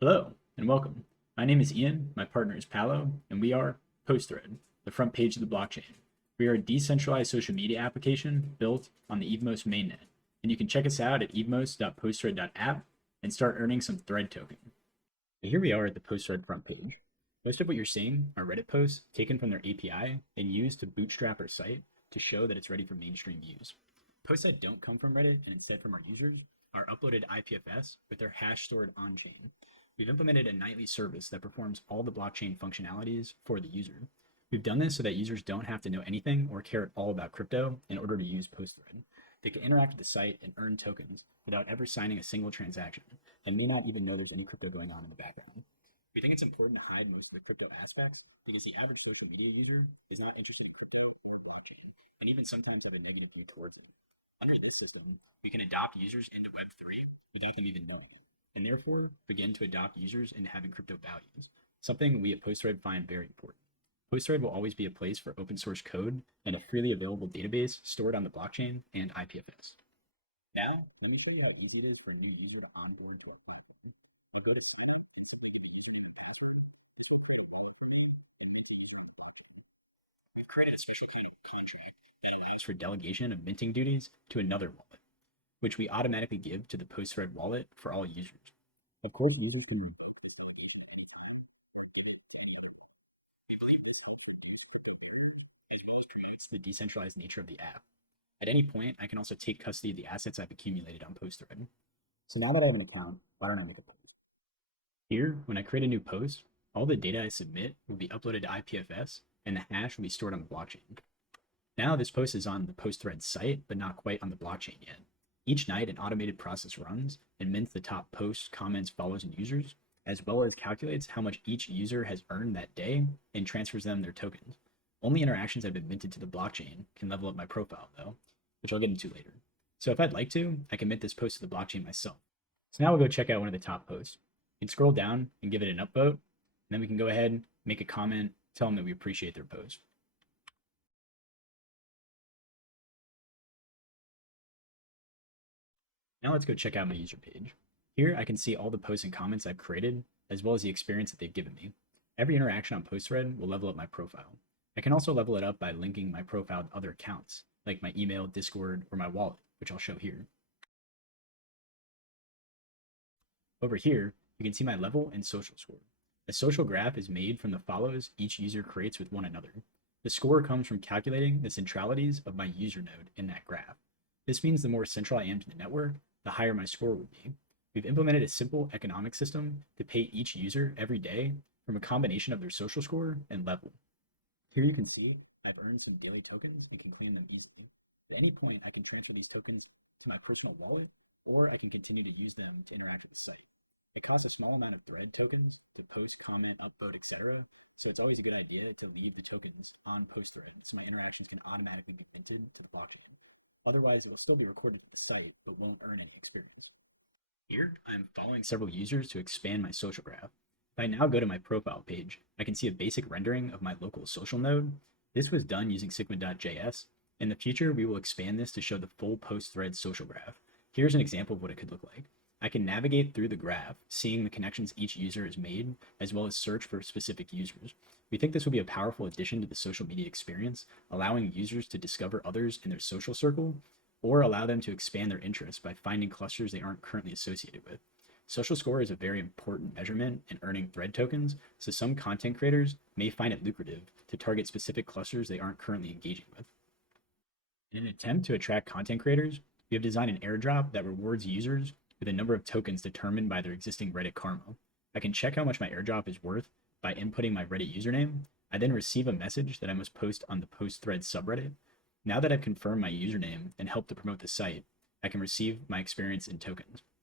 Hello and welcome. My name is Ian, my partner is Paolo, and we are PostThread, the front page of the blockchain. We are a decentralized social media application built on the Evmos mainnet, and you can check us out at evmos.postthread.app and start earning some Thread token. But here we are at the PostThread front page. Most of what you're seeing are Reddit posts taken from their API and used to bootstrap our site to show that it's ready for mainstream use. Posts that don't come from Reddit and instead from our users are uploaded IPFS with their hash stored on-chain. We've implemented a nightly service that performs all the blockchain functionalities for the user. We've done this so that users don't have to know anything or care at all about crypto in order to use PostThread. They can interact with the site and earn tokens without ever signing a single transaction, and may not even know there's any crypto going on in the background. We think it's important to hide most of the crypto aspects because the average social media user is not interested in crypto or blockchain, and even sometimes have a negative view towards it. Under this system, we can adopt users into Web3 without them even knowing it, and therefore begin to adopt users into having crypto values, something we at PostThread find very important. PostThread will always be a place for open source code and a freely available database stored on the blockchain and IPFS. Now, let me show you how easy it is for a new user to onboard to our platform. I'll go to sign up and simply give a username and password. This will create a wallet for me and mint a user on the blockchain. We've created a special kind of contract that allows for delegation of minting duties to another wallet, which we automatically give to the PostThread wallet for all users. Of course, users can revoke this delegation at any time or give it to any other wallet. We believe this helps reduce crypto barriers as well as promotes the decentralized nature of the app. At any point, I can also take custody of the assets I've accumulated on PostThread. So now that I have an account, why don't I make a post? Here, when I create a new post, all the data I submit will be uploaded to IPFS and the hash will be stored on the blockchain. Now this post is on the PostThread site, but not quite on the blockchain yet. Each night, an automated process runs and mints the top posts, comments, follows, and users, as well as calculates how much each user has earned that day and transfers them their tokens. Only interactions that have been minted to the blockchain can level up my profile, though, which I'll get into later. So if I'd like to, I can mint this post to the blockchain myself. So now we'll go check out one of the top posts. You can scroll down and give it an upvote, and then we can go ahead, make a comment, tell them that we appreciate their post. Now let's go check out my user page. Here I can see all the posts and comments I've created, as well as the experience that they've given me. Every interaction on PostThread will level up my profile. I can also level it up by linking my profile to other accounts, like my email, Discord, or my wallet, which I'll show here. Over here, you can see my level and social score. A social graph is made from the follows each user creates with one another. The score comes from calculating the centralities of my user node in that graph. This means the more central I am to the network, the higher my score will be. We've implemented a simple economic system to pay each user every day from a combination of their social score and level. Here you can see I've earned some daily tokens and can claim them easily. At any point, I can transfer these tokens to my personal wallet, or I can continue to use them to interact with the site. It costs a small amount of Thread tokens to post, comment, upvote, etc. So it's always a good idea to leave the tokens on PostThread so my interactions can automatically be minted to the blockchain. Otherwise, it will still be recorded to the site, but won't earn any experience. Here, I'm following several users to expand my social graph. If I now go to my profile page, I can see a basic rendering of my local social node. This was done using Sigma.js. In the future, we will expand this to show the full PostThread social graph. Here's an example of what it could look like. I can navigate through the graph, seeing the connections each user has made, as well as search for specific users. We think this will be a powerful addition to the social media experience, allowing users to discover others in their social circle, or allow them to expand their interests by finding clusters they aren't currently associated with. Social score is a very important measurement in earning Thread tokens, so some content creators may find it lucrative to target specific clusters they aren't currently engaging with. In an attempt to attract content creators, we have designed an airdrop that rewards users with a number of tokens determined by their existing Reddit karma. I can check how much my airdrop is worth by inputting my Reddit username. I then receive a message that I must post on the PostThread subreddit. Now that I've confirmed my username and helped to promote the site, I can receive my experience in tokens.